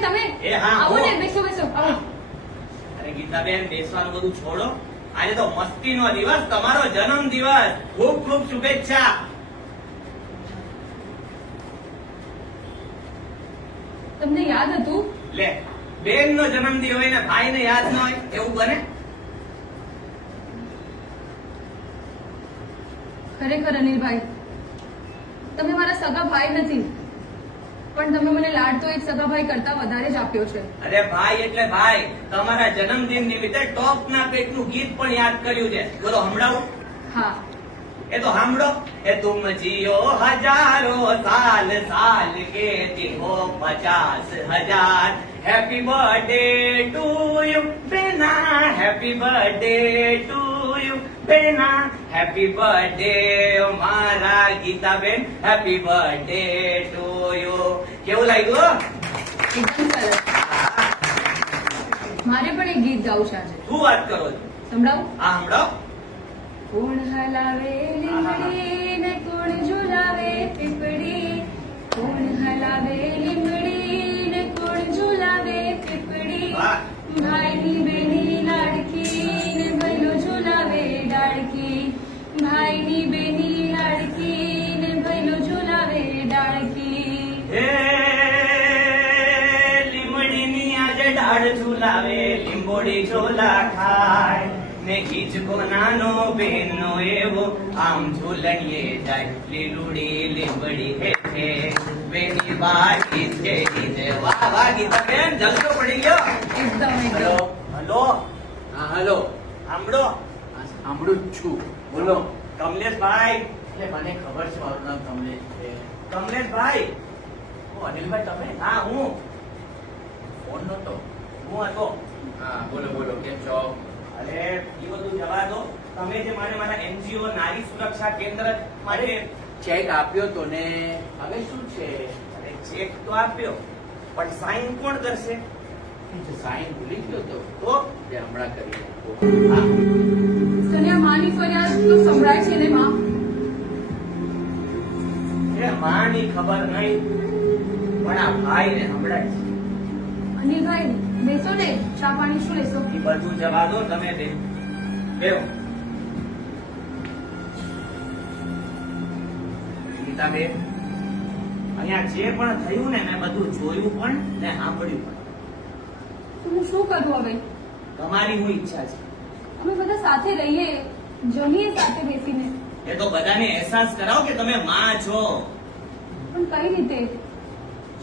ગીતાબેન તમે એ હા, આવો હું. ને, બેસો બેસો આવો. અરે ગીતાબેન, બેસવાનું બધું છોડો. આજે તો મસ્તીનો દિવસ, તમારો જન્મ દિવસ. ખૂબ ખૂબ શુભેચ્છા. તમને યાદ હતું? લે, બેનનો જન્મદિવસ હોય ને ભાઈને યાદ ન હોય એવું બને? ખરેખર અનિલભાઈ, તમે મારા સગા ભાઈ નથી, પણ તમે મને લાડ તો એક સગા ભાઈ કરતા વધારે જ આપ્યો છે. અરે ભાઈ એટલે ભાઈ. તમારા જન્મદિન નિમિત્તે ટોપના પેટનું ગીત પણ યાદ કર્યું છે. બોલો, સંભળાવો. હા, એ તો સાંભળો. એ તુમ જીઓ હજારો સાલ, સાલ કે દિન હો 50,000. હેપી બર્થડે ટુ યુ બેના, હેપી બર્થડે ટુ યુ બેના, હેપી બર્થડે મારા Gitaben, happy birthday to you. કેવું લાગ્યું? એકદમ સરસ. મારે પણ એક ગીત ગાવું છે આજે. શું વાત કરો છો? સંભળાવો. હા, સંભળાવો. કોણ હલાવે લીમડી ને કોણ ઝુલાવે પીપળી, કોણ હલાવે લીમડી ને કોણ ઝુલાવે પીપળી, વાહ. ભાઈની બેની લાડકી ને ભૈલો ઝુલાવે ડાળકી, ભાઈની બેની લાડકી ને ભૈલો ઝુલાવે ડાળકી. હે લીમડીની આજે ડાળ ઝુલાવે, લીંબોડી ઝોલા ખાય ને હિચકો નાનો બેનો એવો આમ ઝૂલણીએ જાય. લીલુડી લીંબડી હે હે બેની બાકી છે ઈદે. વાહ વાહ ગીતાબેન, જલસો પડી ગયો. એકદમ હલો એકદમ. હલો, હા હલો, સાંભળો. સાંભળું જ છું. બોલો. કમલેશભાઈ, એટલે મને ખબર છે મારું નામ કમલેશ છે. કમલેશભાઈ. ઓ અનિલભાઈ તમે? હા, હું ફોન નતો. હતો. હા બોલો બોલો, કેમ છો? અરે એ બધું જવા દો. તમે જે મારા એનજીઓ નારી સુરક્ષા કેન્દ્ર માટે ચેક આપ્યો તો ને હવે શું છે? અરે ચેક તો આપ્યો, પણ સાઈન કોણ કરશે? સાઈન ભૂલી ગયો તો તો જે હમણાં કરી નાખો. હા, તને આ માની ફરિયાદ તો સંભળાય છે ને માં? એ માની ખબર નહીં, પણ આ ભાઈને સંભળાય છે. અનિલભાઈ બેસો ને, ચા પાણી શું લેશો? એ બધું જવા દો. તમે બેહો. ગીતાબેન, અહીંયા જે પણ થયું ને મેં બધું જોયું પણ ને સાંભળ્યું પણ. તો હું શું કરું હવે? તમારી હું ઈચ્છા છે. અમે બધા સાથે રહીએ, જમીએ સાથે બેસીને, એ તો બધાને અહેસાસ કરાવો કે તમે માં છો. પણ કઈ રીતે?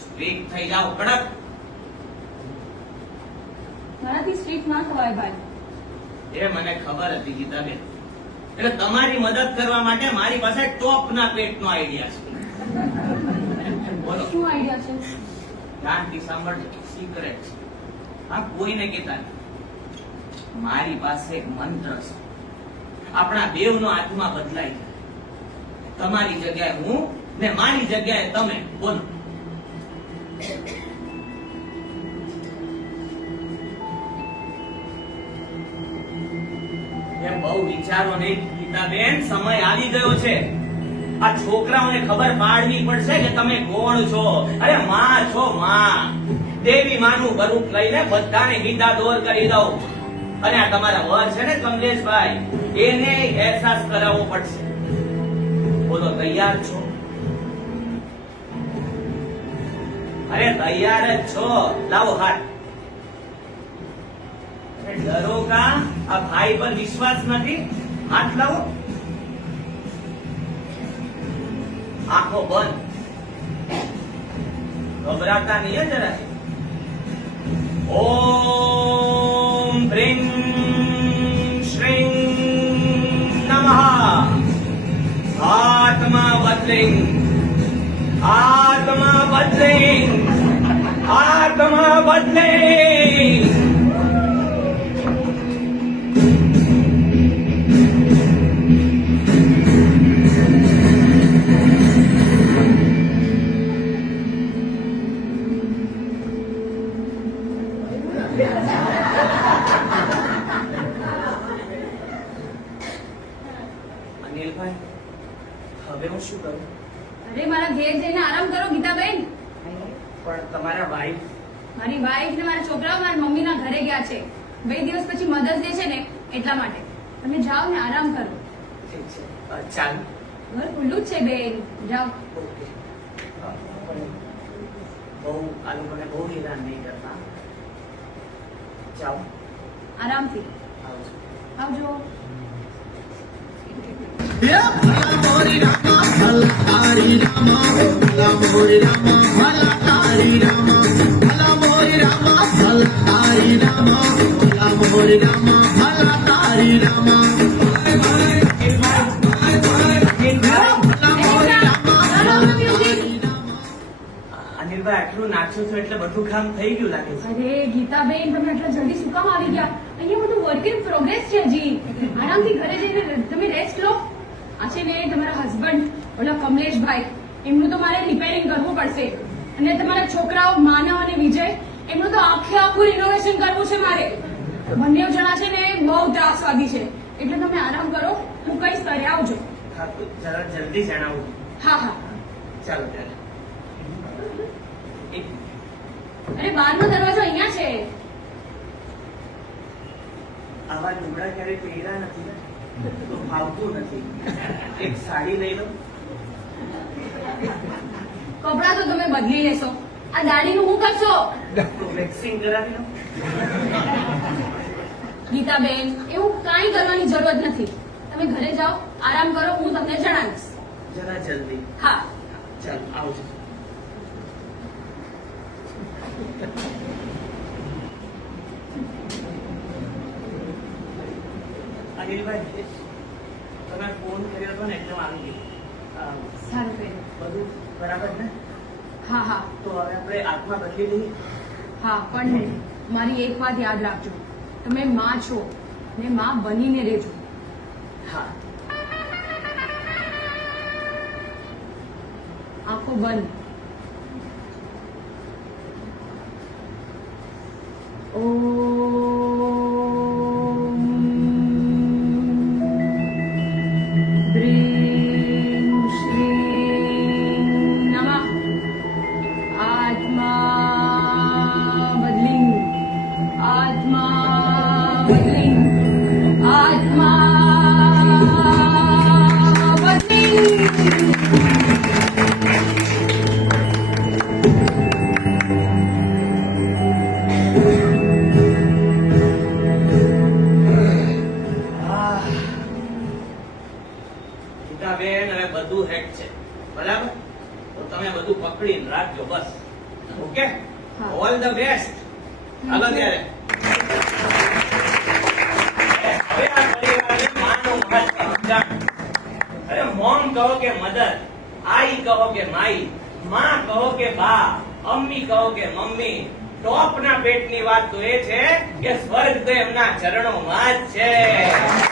સ્ટ્રીક થઈ જાઓ, કડક. મારાથી સ્ટ્રીક્ટ ના થવાય ભાઈ. એ મને ખબર હતી ગીતાબેન. એટલે તમારી મદદ કરવા માટે મારી પાસે ટોપના પેટનો આઈડિયા છે. બોલો. શું આઈડિયા છે? શાંતિ સાંભળજો, સિક્રેટ છે. આ કોઈને કહેતા નહીં. મારી પાસે એક મંત્ર છે. આપણા બેવનો આત્મા બદલાઈ જાય. તમારી જગ્યાએ હું ને મારી જગ્યાએ તમે. બોલો. એ બહુ વિચારો નહીં ગીતાબેન, સમય આવી ગયો છે. આ છોકરાઓને ખબર પાડવી પડશે કે તમે કોણ છો. અરે માં છો, માં. દેવી માનું સ્વરૂપ લઈને બધાને હિંડા દોર કરી દઉં. અને આ તમારા વર છે ને કમલેશભાઈ, એને અહેસાસ કરાવવો પડશે. બોલો, તૈયાર છો? અરે તૈયાર જ છો. લાવો હાથ. ડરો કા? આ ભાઈ પર વિશ્વાસ નથી? હાથ લાવો. આંખો બંધ. ગભરાતા નહીં જરા. ઓમ પ્રેમ શ્રીં નમઃ. આત્મા બદલિંગ, આત્મા બદલિંગ, આત્મા બદલિંગ. અનિલભાઈ, હવે હું શું કરું? અરે મારા ઘેર જઈને આરામ કરો ગીતાબેન. પણ તમારા વાઈફ મારી વાઈફ ને મારા છોકરાઓ મારા મમ્મીના ઘરે ગયા છે. 2 દિવસ પછી મધર્સ ડે છે ને એટલા માટે. તમે જાઓ ને આરામ કરો. ઠીક છે ચાલ ઘર ખુલ્લું જ છે બેન, જાઓ. ઓકે બહુ આ લોકોને બહુ હેરાન નહીં કરતા. જાઓ આરામથી આવજો. આવજો. અનિલભાઈ આટલું નાચો છો એટલે બધું કામ થઈ ગયું લાગે છે. અરે ગીતાબેન, તમે આટલા જલ્દી શું કામ આવી ગયા? અહીંયા બધું વર્ક ઇન પ્રોગ્રેસ છે હજી. આરામથી ઘરે જઈને તમે રેસ્ટ લો. આ છે ને તમારા હસબન્ડ ઓલા કમલેશભાઈ, એમનું તો મારે રિપેરિંગ કરવું પડશે. અને તમારા છોકરાઓ માનવ અને વિજય, એમનું તો આખું રિનોવેશન કરવું છે મારે. બંને જણા છે ને બહુ ત્રાસવાદી છે. એટલે તમે આરામ કરો, હું કઈશ ત્યારે આવજો. હા તો જરા જલ્દી જણાવું. હા હા. ચાલો ત્યારે. અરે બહારનો દરવાજો અહીંયા છે. આવા લુગડા ક્યારેય પહેર્યા નથી ને તો ફાવતું નથી. એક સાડી લઈ લો. કપડાં તો તમે બદલી લેશો, આ દાઢીનું હું કરશો? વેક્સિંગ કરાવી લો. ગીતાબેન, એવું કાંઈ કરવાની જરૂરત નથી. તમે ઘરે જાઓ, આરામ કરો, હું તમને જણાવીશ. જરા જલ્દી. હા. ચાલો આવજો. અનિલભાઈ તમે ફોન કર્યો હતો ને એટલે હું આવી ગઈ. સારું કર્યું. બધું બરાબર ને? હા હા તો હવે આપણે આત્મા બદલી લઈએ. હા, પણ મારી એક વાત યાદ રાખજો, તમે માં છો ને માં બનીને રહેજો. હા આંખો બંધ. ઓમ બ્રીમ શ્રીમ નમઃ. આત્મા બદલિંગ, આત્મા બદલિંગ, આત્મા બદલિંગ. ગીતાબેન હવે બધું હેક છે બરાબર, તો તમે બધું પકડીને રાખજો બસ. ઓકે, હા. All the best. હાલો ત્યારે. હવે આ પરિવારને માનું મહત્વ સમજાણ. અરે મોમ કહો કે મધર, આઈ કહો કે માઈ, માં કહો કે બા, અમ્મી કહો કે મમ્મી, ટોપના પેટની વાત તો એ છે કે સ્વર્ગ તો એમના ચરણોમાં જ છે.